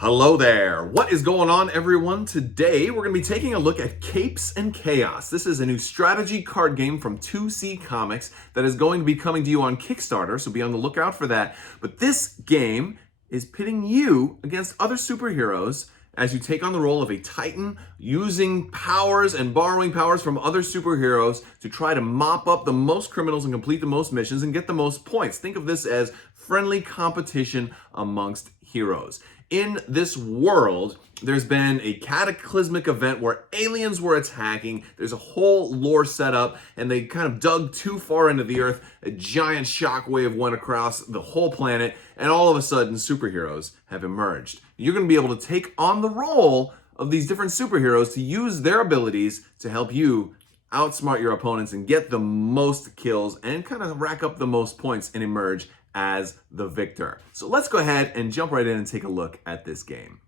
Hello there. What is going on, everyone? Today, we're going to be taking a look at Capes and Chaos. This is a new strategy card game from 2C Comics that is going to be coming to you on Kickstarter, so be on the lookout for that. But this game is pitting you against other superheroes as you take on the role of a Titan, using powers and borrowing powers from other superheroes to try to mop up the most criminals and complete the most missions and get the most points. Think of this as friendly competition amongst heroes. In this world, there's been a cataclysmic event where aliens were attacking. There's a whole lore set up, and they kind of dug too far into the earth. A giant shockwave went across the whole planet, and all of a sudden, superheroes have emerged. You're going to be able to take on the role of these different superheroes to use their abilities to help you outsmart your opponents and get the most kills and kind of rack up the most points and emerge as the victor. So let's go ahead and jump right in and take a look at this game.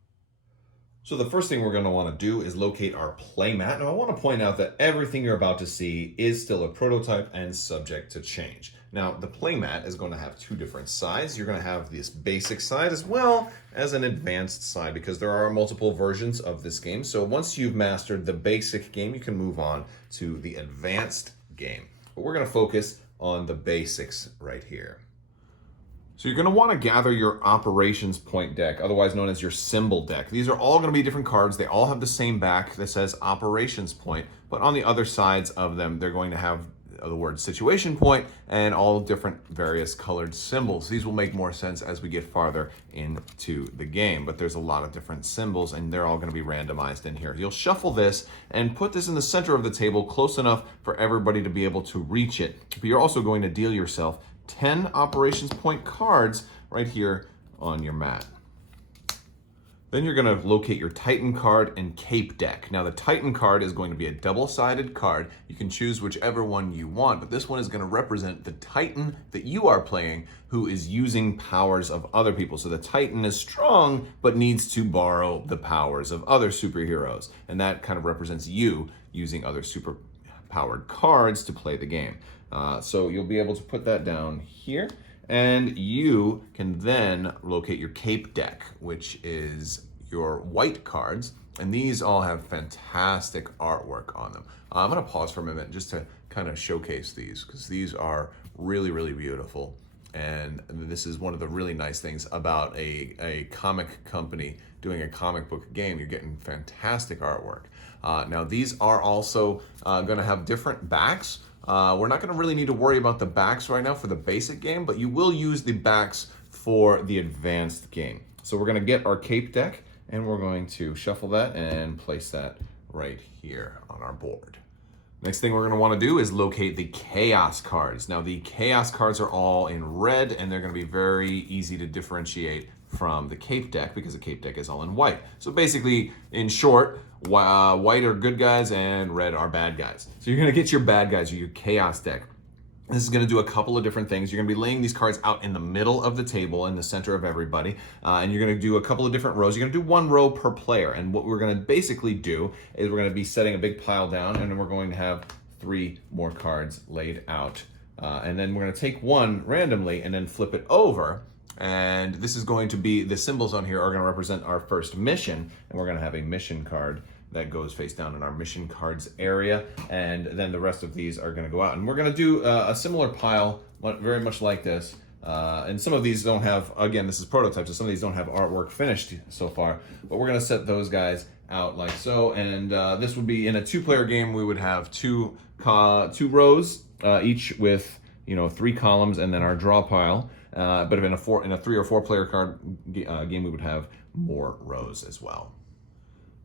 So the first thing we're going to want to do is locate our playmat. Now I want to point out that everything you're about to see is still a prototype and subject to change. Now the playmat is going to have two different sides. You're going to have this basic side as well as an advanced side because there are multiple versions of this game. So once you've mastered the basic game, you can move on to the advanced game. But we're going to focus on the basics right here. So you're going to want to gather your operations point deck, otherwise known as your symbol deck. These are all going to be different cards. They all have the same back that says operations point, but on the other sides of them, they're going to have the word situation point and all different various colored symbols. These will make more sense as we get farther into the game, but there's a lot of different symbols and they're all going to be randomized in here. You'll shuffle this and put this in the center of the table close enough for everybody to be able to reach it. But you're also going to deal yourself 10 operations point cards right here on your mat. Then you're going to locate your Titan card and Cape deck. Now the Titan card is going to be a double-sided card. You can choose whichever one you want, but this one is going to represent the Titan that you are playing who is using powers of other people. So the Titan is strong, but needs to borrow the powers of other superheroes. And that kind of represents you using other super-powered cards to play the game. So you'll be able to put that down here, and you can then locate your Cape deck, which is your white cards, and these all have fantastic artwork on them. I'm going to pause for a minute just to kind of showcase these because these are really, really beautiful. And this is one of the really nice things about a comic company doing a comic book game. You're getting fantastic artwork. Now these are also going to have different backs. We're not going to really need to worry about the backs right now for the basic game, but you will use the backs for the advanced game. So we're going to get our Cape deck and we're going to shuffle that and place that right here on our board. Next thing we're going to want to do is locate the Chaos cards. Now the Chaos cards are all in red and they're going to be very easy to differentiate from the Cape deck because the Cape deck is all in white. So basically, in short, white are good guys and red are bad guys. So you're going to get your bad guys, your Chaos deck. This is going to do a couple of different things. You're going to be laying these cards out in the middle of the table, in the center of everybody, and you're going to do a couple of different rows. You're going to do one row per player, and what we're going to basically do is we're going to be setting a big pile down, and then we're going to have 3 more cards laid out. And then we're going to take one randomly and then flip it over. And this is going to be, the symbols on here are going to represent our first mission, and we're going to have a mission card that goes face down in our mission cards area, and then the rest of these are going to go out. And we're going to do a similar pile, very much like this. And some of these don't have, again, this is prototype, so some of these don't have artwork finished so far, but we're going to set those guys out like so. And this would be in a 2-player game. We would have two rows, each with 3 columns, and then our draw pile. But in a 3 or 4 player card game, we would have more rows as well.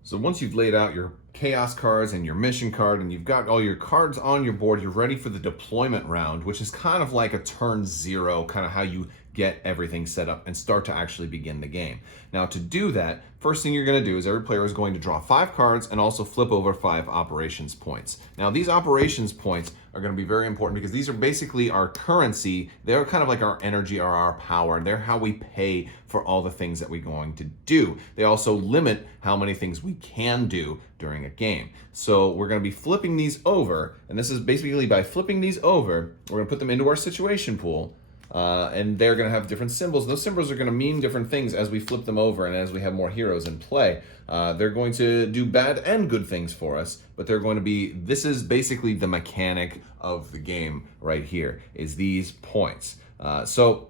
So once you've laid out your Chaos cards and your mission card and you've got all your cards on your board, you're ready for the deployment round, which is kind of like a turn 0, kind of how you get everything set up and start to actually begin the game. Now to do that, first thing you're going to do is every player is going to draw 5 cards and also flip over 5 operations points. Now these operations points are going to be very important because these are basically our currency. They're kind of like our energy or our power. They're how we pay for all the things that we're going to do. They also limit how many things we can do during a game. So we're going to be flipping these over, and this is basically by flipping these over, we're going to put them into our situation pool. and they're going to have different symbols. Those symbols are going to mean different things as we flip them over and as we have more heroes in play. They're going to do bad and good things for us, but they're going to be, this is basically the mechanic of the game right here, is these points. So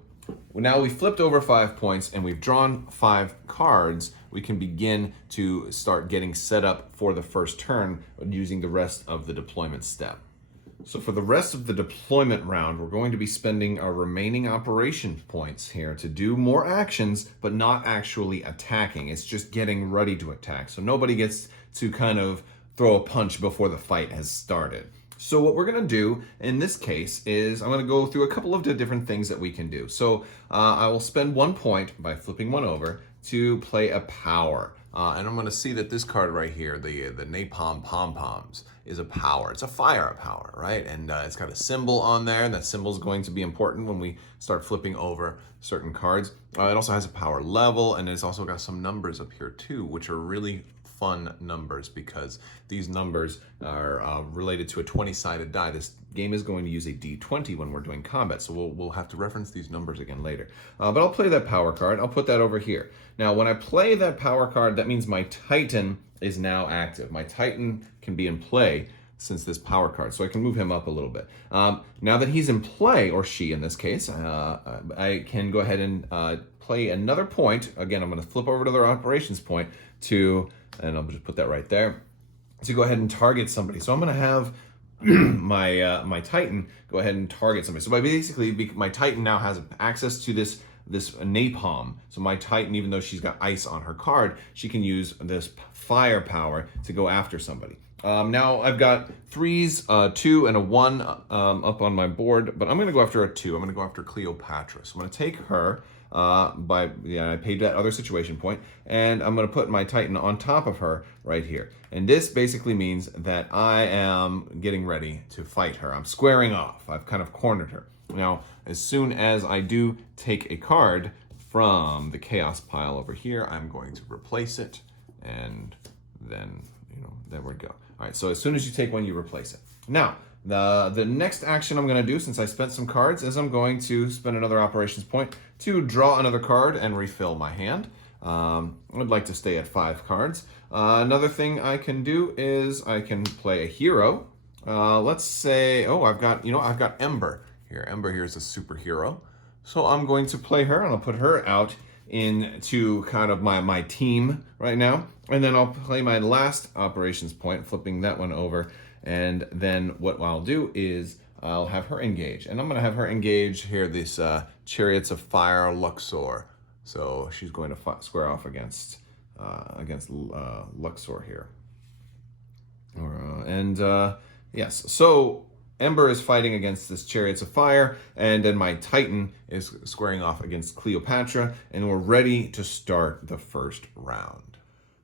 now we flipped over 5 points and we've drawn 5 cards. We can begin to start getting set up for the first turn using the rest of the deployment step. So for the rest of the deployment round, we're going to be spending our remaining operation points here to do more actions, but not actually attacking. It's just getting ready to attack. So nobody gets to kind of throw a punch before the fight has started. So what we're going to do in this case is I'm going to go through a couple of the different things that we can do. So I will spend 1 point by flipping one over to play a power. And I'm going to see that this card right here, the Napalm Pom-Poms, is a power. It's a fire power, right? And it's got a symbol on there, and that symbol is going to be important when we start flipping over certain cards. It also has a power level, and it's also got some numbers up here too, which are really fun numbers because these numbers are related to a 20-sided die. This game is going to use a D20 when we're doing combat, so we'll have to reference these numbers again later. But I'll play that power card. I'll put that over here. Now, when I play that power card, that means my Titan is now active. My Titan can be in play since this power card, so I can move him up a little bit. Now that he's in play, or she in this case, I can go ahead and play another point. Again, I'm going to flip over to their operations point to, and I'll just put that right there, to go ahead and target somebody. So I'm going to have my Titan go ahead and target somebody. So basically, my Titan now has access to this napalm. So my Titan, even though she's got ice on her card, she can use this fire power to go after somebody. Now I've got 3s, 2, and a 1 up on my board, but I'm going to go after a 2. I'm going to go after Cleopatra. So I'm going to take her. I paid that other situation point, and I'm going to put my Titan on top of her right here. And this basically means that I am getting ready to fight her. I'm squaring off. I've kind of cornered her. Now, as soon as I do take a card from the chaos pile over here, I'm going to replace it, and then, there we go. All right, so as soon as you take one, you replace it. Now, the next action I'm going to do, since I spent some cards, is I'm going to spend another operations point to draw another card and refill my hand. I would like to stay at 5 cards. Another thing I can do is I can play a hero. Let's say, I've got Ember here. Ember here is a superhero. So I'm going to play her, and I'll put her out into kind of my team right now. And then I'll play my last operations point, flipping that one over. And then what I'll do is I'll have her engage. And I'm going to have her engage here, this Chariots of Fire Luxor. So she's going to square off against Luxor here. Yes, so Ember is fighting against this Chariots of Fire, and then my Titan is squaring off against Cleopatra, and we're ready to start the first round.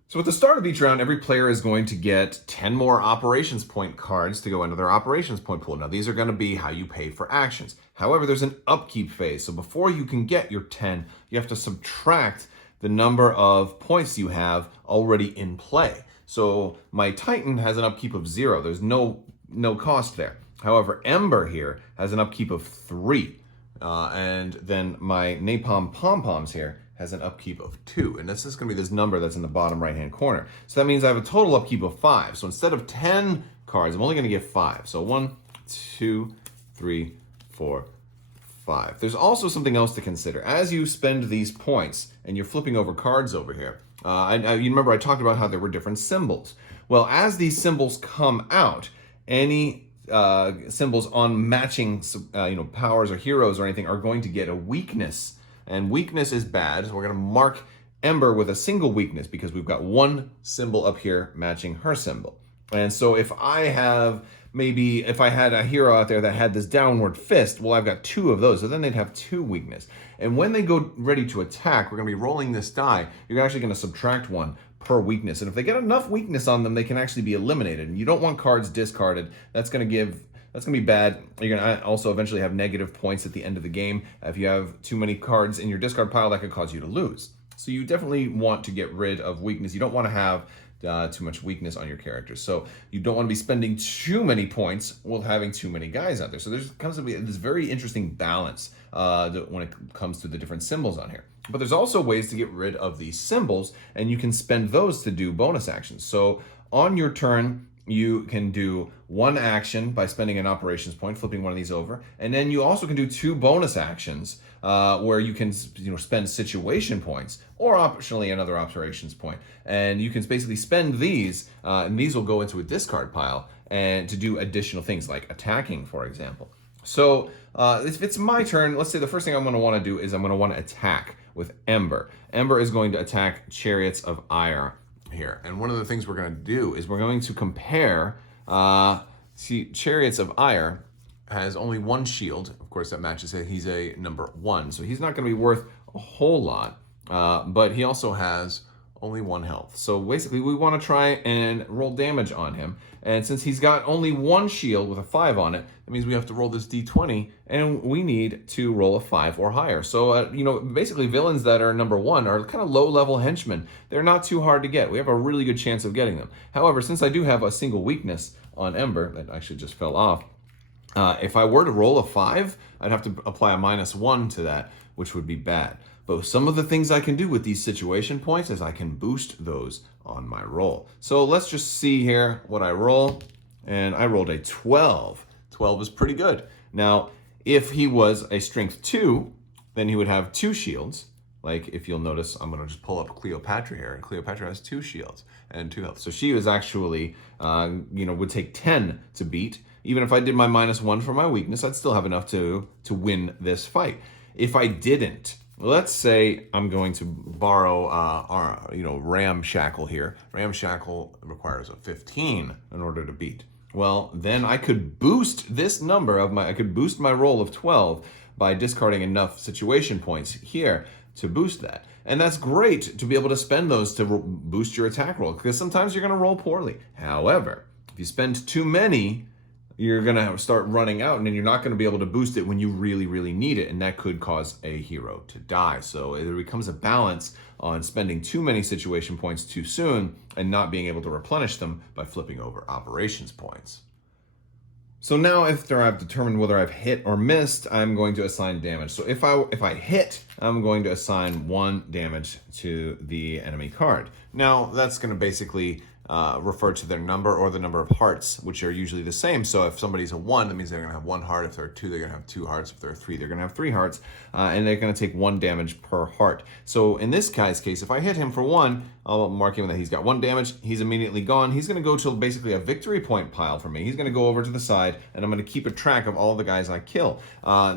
So at the start of each round, every player is going to get 10 more operations point cards to go into their operations point pool. Now, these are going to be how you pay for actions. However, there's an upkeep phase. So before you can get your 10, you have to subtract the number of points you have already in play. So my Titan has an upkeep of 0. There's no cost there. However, Ember here has an upkeep of 3. And then my Napalm Pom-Poms here has an upkeep of 2. And this is going to be this number that's in the bottom right-hand corner. So that means I have a total upkeep of 5. So instead of 10 cards, I'm only going to get 5. So 1, 2, 3, 4, 5. There's also something else to consider. As you spend these points, and you're flipping over cards over here, you remember I talked about how there were different symbols. Well, as these symbols come out, any symbols on matching powers or heroes or anything are going to get a weakness. And weakness is bad, so we're going to mark Ember with a single weakness because we've got one symbol up here matching her symbol. And so if I had a hero out there that had this downward fist, well, I've got 2 of those, so then they'd have 2 weakness. And when they go ready to attack, we're going to be rolling this die. You're actually going to subtract 1 per weakness. And if they get enough weakness on them, they can actually be eliminated. And you don't want cards discarded. That's going to be bad. You're going to also eventually have negative points at the end of the game. If you have too many cards in your discard pile, that could cause you to lose. So you definitely want to get rid of weakness. You don't want to have too much weakness on your character. So you don't want to be spending too many points while having too many guys out there. So there's comes to be this very interesting balance when it comes to the different symbols on here. But there's also ways to get rid of these symbols, and you can spend those to do bonus actions. So on your turn, you can do one action by spending an operations point, flipping one of these over, and then you also can do two bonus actions where you can spend situation points or optionally another operations point, and you can basically spend these, and these will go into a discard pile and to do additional things like attacking, for example. So if it's my turn, let's say the first thing I'm going to want to do is I'm going to want to attack with Ember. Ember is going to attack Chariots of Ire here. And one of the things we're going to do is we're going to compare, see, Chariots of Ire has only one shield. Of course, that matches it. He's a number 1, so he's not going to be worth a whole lot, but he also has only 1 health. So basically, we want to try and roll damage on him. And since he's got only 1 shield with a 5 on it, that means we have to roll this d20, and we need to roll a 5 or higher. So, basically villains that are number 1 are kind of low-level henchmen. They're not too hard to get. We have a really good chance of getting them. However, since I do have a single weakness on Ember, that actually just fell off, if I were to roll a 5, I'd have to apply a -1 to that, which would be bad. But some of the things I can do with these situation points is I can boost those on my roll. So let's just see here what I roll. And I rolled a 12. 12 is pretty good. Now, if he was a strength 2, then he would have 2 shields. Like, if you'll notice, I'm going to just pull up Cleopatra here. And Cleopatra has 2 shields and 2 health. So she was actually, would take 10 to beat. Even if I did my -1 for my weakness, I'd still have enough to win this fight. If I didn't, let's say I'm going to borrow our Ramshackle here. Ramshackle requires a 15 in order to beat. Well, then I could boost this number I could boost my roll of 12 by discarding enough situation points here to boost that. And that's great to be able to spend those to boost your attack roll, because sometimes you're going to roll poorly. However, if you spend too many, you're going to start running out, and then you're not going to be able to boost it when you really, really need it, and that could cause a hero to die. So there becomes a balance on spending too many situation points too soon and not being able to replenish them by flipping over operations points. So now after I've determined whether I've hit or missed, I'm going to assign damage. So if I hit, I'm going to assign 1 damage to the enemy card. Now that's going to basically refer to their number or the number of hearts, which are usually the same. So if somebody's a 1, that means they're going to have 1 heart. If they're a 2, they're going to have 2 hearts. If they're a 3, they're going to have 3 hearts. And they're going to take 1 damage per heart. So in this guy's case, if I hit him for 1, I'll mark him that he's got 1 damage. He's immediately gone. He's going to go to basically a victory point pile for me. He's going to go over to the side, and I'm going to keep a track of all the guys I kill.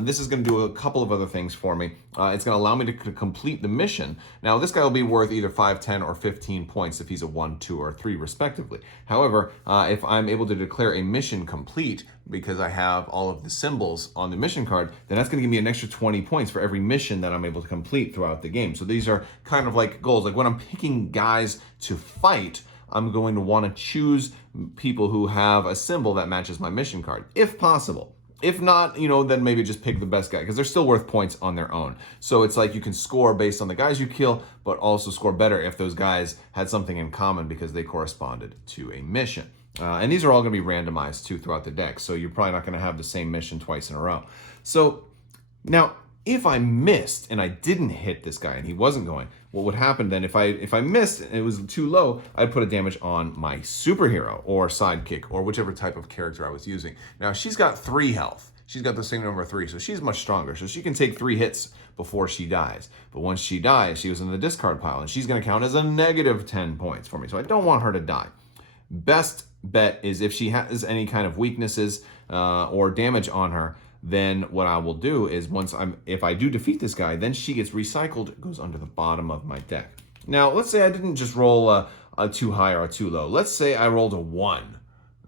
This is going to do a couple of other things for me. It's going to allow me to complete the mission. Now, this guy will be worth either 5, 10, or 15 points if he's a 1, 2, or 3, respectively. However, if I'm able to declare a mission complete because I have all of the symbols on the mission card, then that's going to give me an extra 20 points for every mission that I'm able to complete throughout the game. So these are kind of like goals. Like when I'm picking guys to fight, I'm going to want to choose people who have a symbol that matches my mission card, if possible. If not, then maybe just pick the best guy, because they're still worth points on their own. So it's like you can score based on the guys you kill, but also score better if those guys had something in common because they corresponded to a mission. And these are all going to be randomized too throughout the deck, so you're probably not going to have the same mission twice in a row. So now, if I missed and I didn't hit this guy and he wasn't going, what would happen then if I missed and it was too low, I'd put a damage on my superhero or sidekick or whichever type of character I was using. Now, she's got 3 health. She's got the same number 3, so she's much stronger. So she can take 3 hits before she dies. But once she dies, she was in the discard pile, and she's going to count as a negative 10 points for me. So I don't want her to die. Best bet is if she has any kind of weaknesses or damage on her, then what I will do is if I do defeat this guy, then she gets recycled, it goes under the bottom of my deck. Now, let's say I didn't just roll a too high or a too low. Let's say I rolled a 1.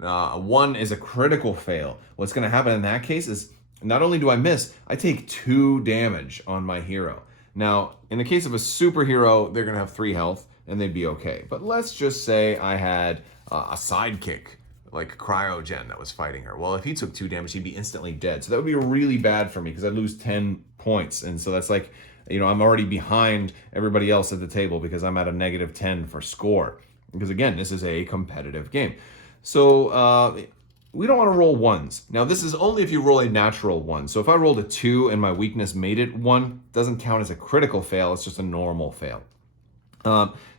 A 1 is a critical fail. What's going to happen in that case is not only do I miss, I take 2 damage on my hero. Now, in the case of a superhero, they're going to have 3 health and they'd be okay. But let's just say I had a sidekick like Cryogen that was fighting her. Well, if he took 2 damage, he'd be instantly dead. So that would be really bad for me because I'd lose 10 points. And so that's like, I'm already behind everybody else at the table because I'm at a negative 10 for score. because again, this is a competitive game. So we don't want to roll ones. Now, this is only if you roll a natural one. So if I rolled a 2 and my weakness made it 1, it doesn't count as a critical fail. It's just a normal fail.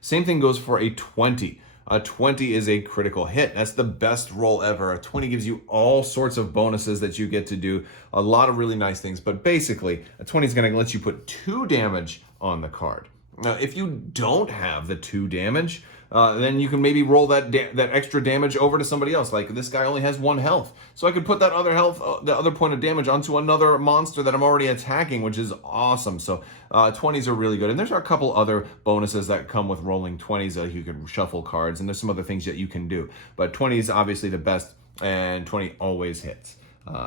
Same thing goes for a 20. A 20 is a critical hit. That's the best roll ever. A 20 gives you all sorts of bonuses that you get to do, a lot of really nice things. But basically, a 20 is going to let you put 2 damage on the card. Now, if you don't have the 2 damage, then you can maybe roll that extra damage over to somebody else. Like this guy only has 1 health, so I could put that other health, the other point of damage onto another monster that I'm already attacking, which is awesome. So 20s are really good, and there's a couple other bonuses that come with rolling 20s. You can shuffle cards, and there's some other things that you can do. But 20 is obviously the best, and 20 always hits.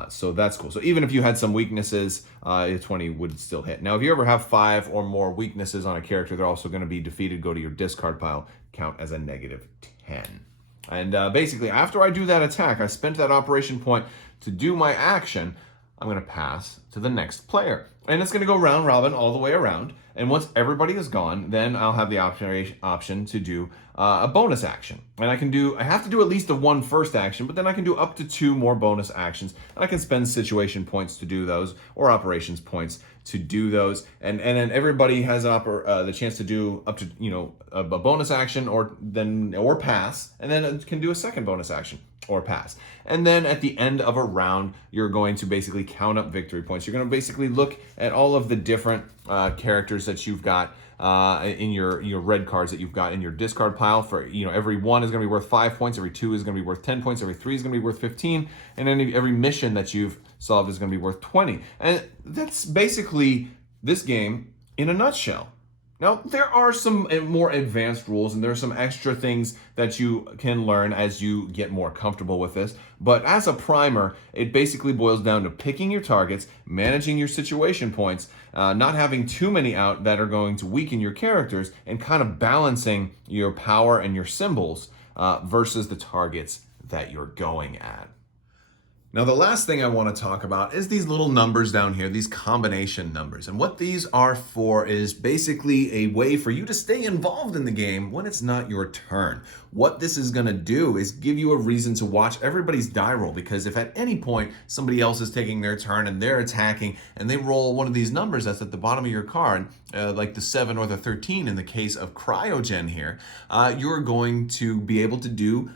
So that's cool. So even if you had some weaknesses, 20 would still hit. Now, if you ever have 5 or more weaknesses on a character, they're also going to be defeated, go to your discard pile, count as a -10. And basically, after I do that attack, I spent that operation point to do my action, I'm going to pass to the next player. And it's going to go round robin all the way around. And once everybody is gone, then I'll have the option to do a bonus action. And I have to do at least a 1 first action, but then I can do up to 2 more bonus actions. And I can spend situation points to do those, or operations points to do those. And then everybody has the chance to do up to, a bonus action or pass, and then can do a second bonus action or pass. And then at the end of a round, you're going to basically count up victory points. You're going to basically look at all of the different characters that you've got in your red cards that you've got in your discard pile. For every 1 is going to be worth 5 points, every 2 is going to be worth 10 points, every 3 is going to be worth 15, and then every mission that you've solved is going to be worth 20. And that's basically this game in a nutshell. Now, there are some more advanced rules, and there are some extra things that you can learn as you get more comfortable with this. But as a primer, it basically boils down to picking your targets, managing your situation points, not having too many out that are going to weaken your characters, and kind of balancing your power and your symbols versus the targets that you're going at. Now, the last thing I want to talk about is these little numbers down here, these combination numbers. And what these are for is basically a way for you to stay involved in the game when it's not your turn. What this is going to do is give you a reason to watch everybody's die roll, because if at any point somebody else is taking their turn and they're attacking and they roll one of these numbers that's at the bottom of your card, like the 7 or the 13 in the case of Cryogen here, you're going to be able to do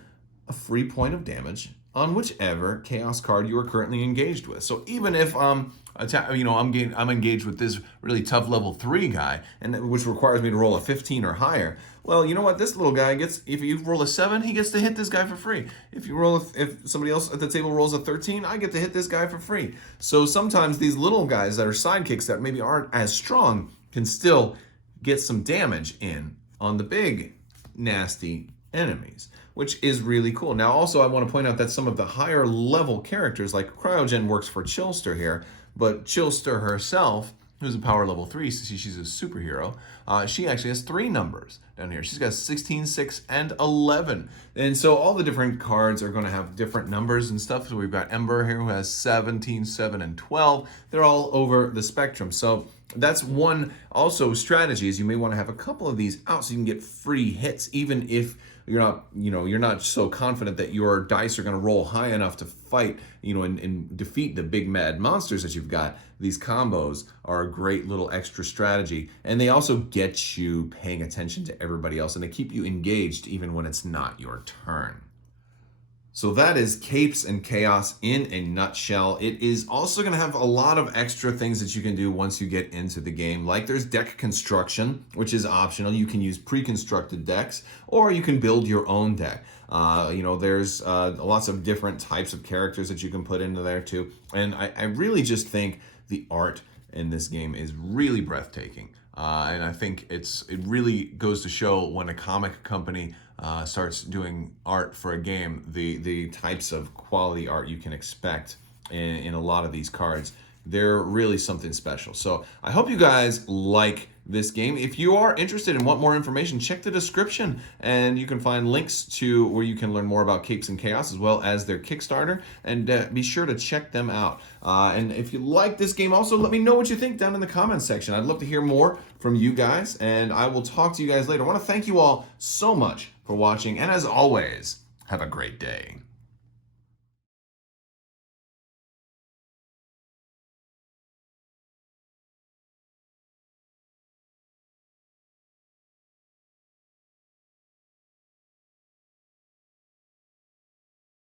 a free point of damage on whichever chaos card you are currently engaged with. So even if I'm engaged with this really tough level 3 guy, and which requires me to roll a 15 or higher, well, you know what? This little guy gets, if you roll a 7, he gets to hit this guy for free. If somebody else at the table rolls a 13, I get to hit this guy for free. So sometimes these little guys that are sidekicks that maybe aren't as strong can still get some damage in on the big, nasty enemies, which is really cool. Now, also, I want to point out that some of the higher level characters, like Cryogen works for Chillster here, but Chillster herself, who's a power level 3, so she's a superhero, she actually has 3 numbers down here. She's got 16, 6, and 11. And so all the different cards are going to have different numbers and stuff. So we've got Ember here who has 17, 7, and 12. They're all over the spectrum. So that's one also strategy, is you may want to have a couple of these out so you can get free hits, even if you're not so confident that your dice are going to roll high enough to fight, and defeat the big mad monsters that you've got. These combos are a great little extra strategy, and they also get you paying attention to everybody else, and they keep you engaged even when it's not your turn. So that is Capes and Chaos in a nutshell. It is also going to have a lot of extra things that you can do once you get into the game. Like there's deck construction, which is optional. You can use pre-constructed decks, or you can build your own deck. There's lots of different types of characters that you can put into there too. And I really just think the art in this game is really breathtaking. And I think it really goes to show when a comic company starts doing art for a game, the types of quality art you can expect in a lot of these cards. They're really something special. So I hope you guys like this game. If you are interested and want more information, check the description and you can find links to where you can learn more about Capes and Chaos as well as their Kickstarter, and be sure to check them out. And if you like this game, also let me know what you think down in the comments section. I'd love to hear more from you guys, and I will talk to you guys later. I want to thank you all so much for watching, and as always, have a great day.